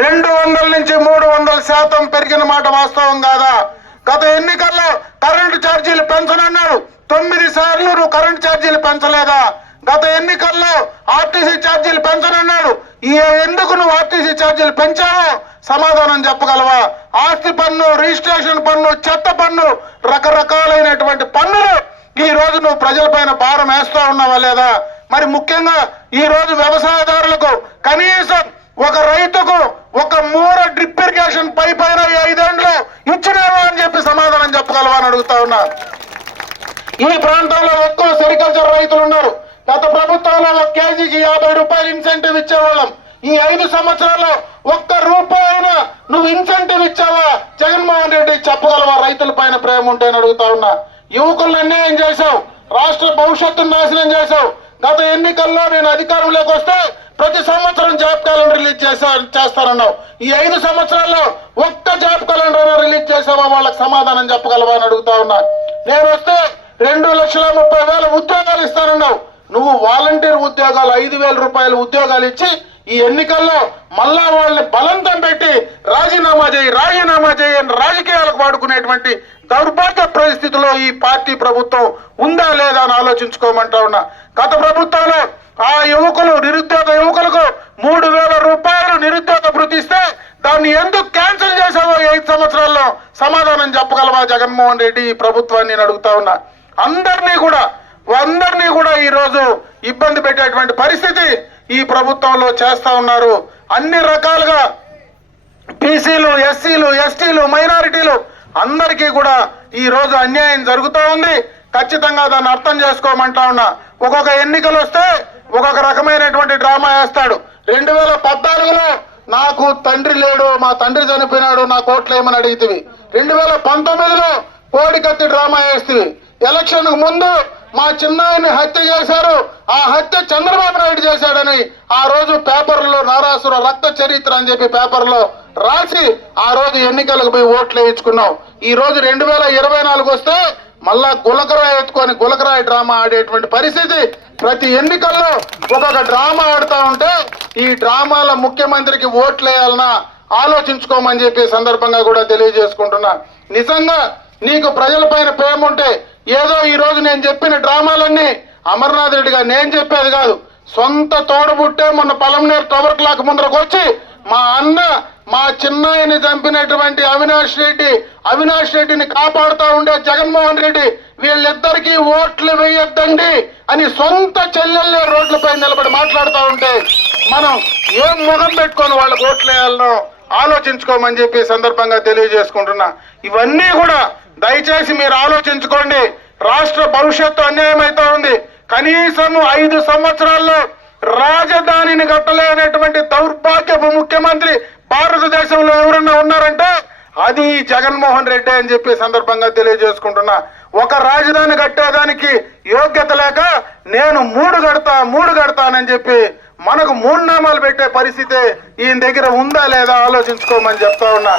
రెండు వందల నుంచి మూడు వందల శాతం పెరిగిన మాట వాస్తవం కాదా? గత ఎన్నికల్లో కరెంటు ఛార్జీలు పెంచనన్నారు. తొమ్మిది సార్లు నువ్వు కరెంటు ఛార్జీలు పెంచలేదా? గత ఎన్నికల్లో ఆర్టీసీ ఛార్జీలు పెంచనన్నాడు ఈ ఎందుకు నువ్వు ఆర్టీసీ ఛార్జీలు పెంచావో సమాధానం చెప్పగలవా? ఆస్తి పన్ను రిజిస్ట్రేషన్ పన్ను చెత్త పన్ను రకరకాలైనటువంటి పన్నులు ఈ రోజు నువ్వు ప్రజలపైన భారం వేస్తా ఉన్నావా లేదా? మరి ముఖ్యంగా ఈ రోజు వ్యవసాయదారులకు కనీసం ఒక రైతుకు ఇరిగేషన్ పైప్ ఈ ఐదేండ్లు ఇచ్చినావా అని చెప్పి సమాధానం చెప్పగలవా అని అడుగుతా ఉన్నా. ఈ ప్రాంతంలో ఎక్కువ సెరికల్చర్ రైతులు ఉన్నారు. గత ప్రభుత్వంలో ఒక కేజీకి యాభై రూపాయలు ఇన్సెంటివ్ ఇచ్చేవాళ్ళం. ఈ ఐదు సంవత్సరాల్లో ఒక్క రూపాయి అయినా నువ్వు ఇన్సెంటివ్ ఇచ్చావా? జగన్మోహన్ రెడ్డి చెప్పగలవా? రైతుల పైన ప్రేమ ఉంటే అని అడుగుతా ఉన్నా. యువకులను అన్యాయం చేశావు. రాష్ట్ర భవిష్యత్తును నాశనం చేశావు. గత ఎన్నికల్లో నేను అధికారంలోకి వస్తే ప్రతి సంవత్సరం జాబ్ క్యాలెండర్ రిలీజ్ చేసా చేస్తానన్నావు. ఈ ఐదు సంవత్సరాల్లో ఒక్క జాబ్ క్యాలెండర్ రిలీజ్ చేసావా? వాళ్ళకి సమాధానం చెప్పగలవా అని అడుగుతా ఉన్నా. నేను వస్తే రెండు లక్షల ముప్పై వేల ఉద్యోగాలు ఇస్తానన్నావు. నువ్వు వాలంటీర్ ఉద్యోగాలు ఐదు వేల రూపాయల ఉద్యోగాలు ఇచ్చి ఈ ఎన్నికల్లో మళ్ళా వాళ్ళని బలంతం పెట్టి రాజీనామా చేయి రాజీనామా చేయి అని రాజకీయాలకు వాడుకునేటువంటి దౌర్భాగ్య పరిస్థితిలో ఈ పార్టీ ప్రభుత్వం ఉందా లేదా అని ఆలోచించుకోమంటా ఉన్నా. గత ప్రభుత్వంలో ఆ యువకులు నిరుద్యోగ యువకులకు మూడు వేల రూపాయలు నిరుద్యోగ భృతి ఇస్తే దాన్ని ఎందుకు క్యాన్సిల్ చేశావో ఐదు సంవత్సరాల్లో సమాధానం చెప్పగలవా జగన్మోహన్ రెడ్డి? ఈ ప్రభుత్వాన్ని నేను అడుగుతా ఉన్నా. అందరినీ కూడా అందరినీ కూడా ఈరోజు ఇబ్బంది పెట్టేటువంటి పరిస్థితి ఈ ప్రభుత్వంలో చేస్తా ఉన్నారు. అన్ని రకాలుగా బీసీలు ఎస్సీలు ఎస్టీలు మైనారిటీలు అందరికీ కూడా ఈ రోజు అన్యాయం జరుగుతూ ఉంది. ఖచ్చితంగా దాన్ని అర్థం చేసుకోమంటా ఉన్నా. ఒక్కొక్క ఎన్నికలు వస్తే ఒక్కొక్క రకమైనటువంటి డ్రామా వేస్తాడు. రెండు వేల పద్నాలుగులో నాకు తండ్రి లేడు మా తండ్రి చనిపోయినాడు నా కోట్లు ఏమని అడిగితివి? రెండు వేల పంతొమ్మిదిలో కోడికత్తి డ్రామా వేస్తుంది ఎలక్షన్ ముందు మా చిన్నాయన్ని హత్య చేశారు. ఆ హత్య చంద్రబాబు నాయుడు చేశాడని ఆ రోజు పేపర్లో నారాసుర రక్త చరిత్ర అని చెప్పి పేపర్లో రాసి ఆ రోజు ఎన్నికలకు పోయి ఓట్లు వేయించుకున్నాం ఈ రోజు రెండు వేల ఇరవై నాలుగు వస్తే మళ్ళా గులకరాయి ఎత్తుకొని గులకరాయి డ్రామా ఆడేటువంటి పరిస్థితి. ప్రతి ఎన్నికల్లో ఒక్కొక్క డ్రామా ఆడుతూ ఉంటే ఈ డ్రామాల ముఖ్యమంత్రికి ఓట్లు వేయాలన్నా ఆలోచించుకోమని చెప్పి సందర్భంగా కూడా తెలియజేసుకుంటున్నా. నిజంగా నీకు ప్రజలపైన ప్రేమ ఉంటే ఏదో ఈ రోజు నేను చెప్పిన డ్రామాలన్నీ అమర్నాథ్ రెడ్డి గారు నేను చెప్పేది కాదు. సొంత తోడబుట్టే మొన్న పలంనేరు టవర్ క్లాక్ ముందరకు వచ్చి మా అన్న మా చిన్నాయిని చంపినటువంటి అవినాష్ రెడ్డి అవినాష్ రెడ్డిని కాపాడుతూ ఉండే జగన్మోహన్ రెడ్డి వీళ్ళిద్దరికీ ఓట్లు వేయొద్దండి అని సొంత చెల్లెళ్ళే రోడ్లపై నిలబడి మాట్లాడుతూ ఉంటే మనం ఏం ముఖం పెట్టుకొని వాళ్ళకి ఓట్లు వేయాలనో ఆలోచించుకోమని చెప్పి సందర్భంగా తెలియజేసుకుంటున్నా. ఇవన్నీ కూడా దయచేసి మీరు ఆలోచించుకోండి. రాష్ట్ర భవిష్యత్తు అన్యాయం ఉంది. కనీసం ఐదు సంవత్సరాల్లో రాజధానిని కట్టలేనటువంటి దౌర్భాగ్యపు ముఖ్యమంత్రి భారతదేశంలో ఎవరన్నా ఉన్నారంటే అది జగన్మోహన్ రెడ్డి అని చెప్పి సందర్భంగా తెలియజేసుకుంటున్నా. ఒక రాజధాని కట్టేదానికి యోగ్యత లేక నేను మూడు కడతా మూడు కడతానని చెప్పి మనకు మూడు నామాలు పెట్టే పరిస్థితి ఈయన దగ్గర ఉందా లేదా ఆలోచించుకోమని చెప్తా ఉన్నా.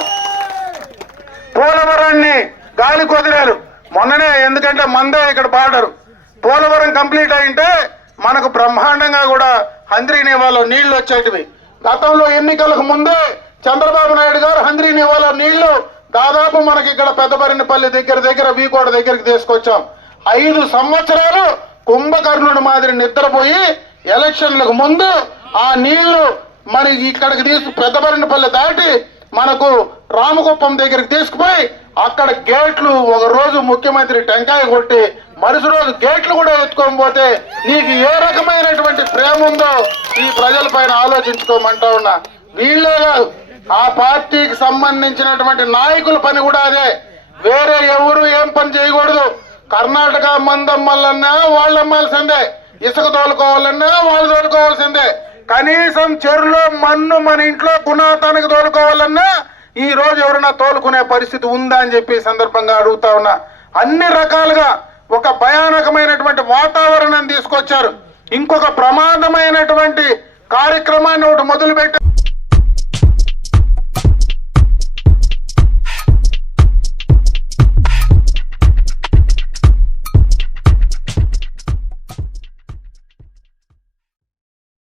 పోలవరాన్ని గాలి కుదిరారు. మొన్ననే ఎందుకంటే మందే ఇక్కడ బార్డర్ పోలవరం కంప్లీట్ అయింటే మనకు బ్రహ్మాండంగా కూడా హంద్రీ నేవాలో నీళ్ళు వచ్చేటివి. గతంలో ఎన్నికలకు ముందే చంద్రబాబు నాయుడు గారు హంద్రీ నేవాలో నీళ్ళు దాదాపు మనకి ఇక్కడ పెద్దబరినపల్లి దగ్గర దగ్గర వీకోట దగ్గరికి తీసుకొచ్చాం. ఐదు సంవత్సరాలు కుంభకర్ణుడి మాదిరి నిద్రపోయి ఎలక్షన్లకు ముందు ఆ నీళ్ళు మరి ఇక్కడికి తీసు పెద్దబరినపల్లి దాటి మనకు రామకుప్పం దగ్గరికి తీసుకుపోయి అక్కడ గేట్లు ఒక రోజు ముఖ్యమంత్రి టెంకాయ కొట్టి మరుసటి రోజు గేట్లు కూడా ఎత్తుకొని పోతే నీకు ఏ రకమైనటువంటి ప్రేమ ఉందో ఈ ప్రజల పైన ఆలోచించుకోమంటా ఉన్నా. వీళ్ళే కాదు. ఆ పార్టీకి సంబంధించినటువంటి నాయకుల పని కూడా అదే. వేరే ఎవరు ఏం పని చేయకూడదు. కర్ణాటక మందమ్మలన్నా వాళ్ళు అమ్మాల్సిందే. ఇసుక తోలుకోవాలన్నా వాళ్ళు తోలుకోవాల్సిందే. కనీసం చెరులో మన్ను మన ఇంట్లో గుణాతానికి తోలుకోవాలన్నా ఈ రోజు ఎవరైనా తోలుకునే పరిస్థితి ఉందా అని చెప్పి సందర్భంగా అడుగుతా ఉన్నా. అన్ని రకాలుగా ఒక భయానకమైనటువంటి వాతావరణం తీసుకొచ్చారు. ఇంకొక ప్రమాదమైనటువంటి కార్యక్రమాన్ని ఒకటి మొదలుపెట్టారు.